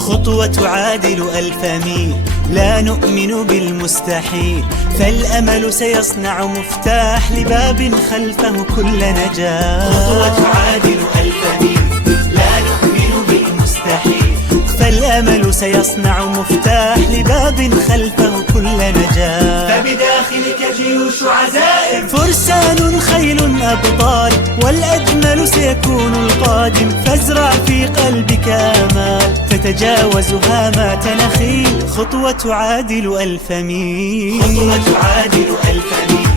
خطوة تعادل 1000 ميل. لا نؤمن بالمستحيل، فالأمل سيصنع مفتاح لباب خلفه كل نجاح. خطوة تعادل 1000 ميل، لا نؤمن بالمستحيل، فالأمل سيصنع مفتاح لباب خلفه كل نجاح. فبداخلك جيوش عزائم، فرسان خيل أبطال، والأجمل سيكون القادم. فازرع في قلبك آمال، تتجاوز هامات نخيل. خطوة تعادل 1000 ميل، خطوة تعادل 1000 ميل،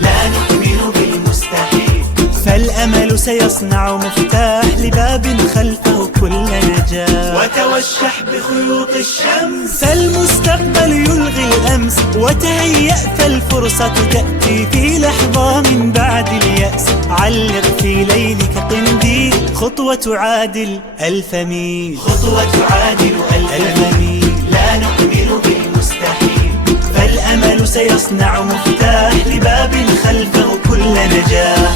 لا نؤمن بالمستحيل، فالأمل سيصنع مفتاح لباب خلفه كل نجاح. وتوشح بخيوط الشمس، فالمستقبل يلغي الأمس. وتهيأ فالفرصة تأتي في لحظة من بعد اليأس. علق في ليلك قنديل، خطوة تعادل 1000 ميل، خطوة تعادل 1000 ميل، لا نؤمن بالمستحيل، فالأمل سيصنع مفتاح لباب خلفه كل نجاح.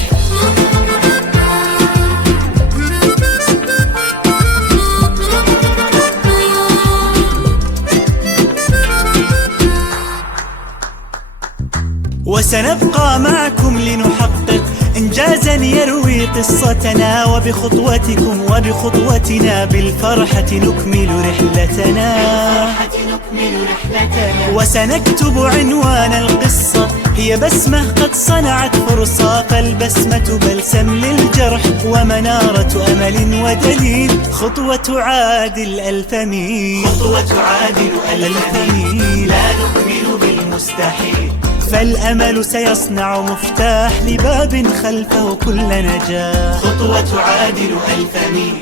وسنبقى معكم لنحقق إنجازا يروي قصتنا. وبخطوتكم وبخطوتنا بالفرحة نكمل رحلتنا. وسنكتب عنوان القصة، هي بسمة قد صنعت فرصة. فالبسمة بلسم للجرح ومنارة أمل ودليل. خطوة تعادل 1000 ميل، خطوة تعادل 1000 ميل، لا نؤمن بالمستحيل، فالأمل سيصنع مفتاح لباب خلفه كل نجاح. خطوة تعادل 1000 ميل.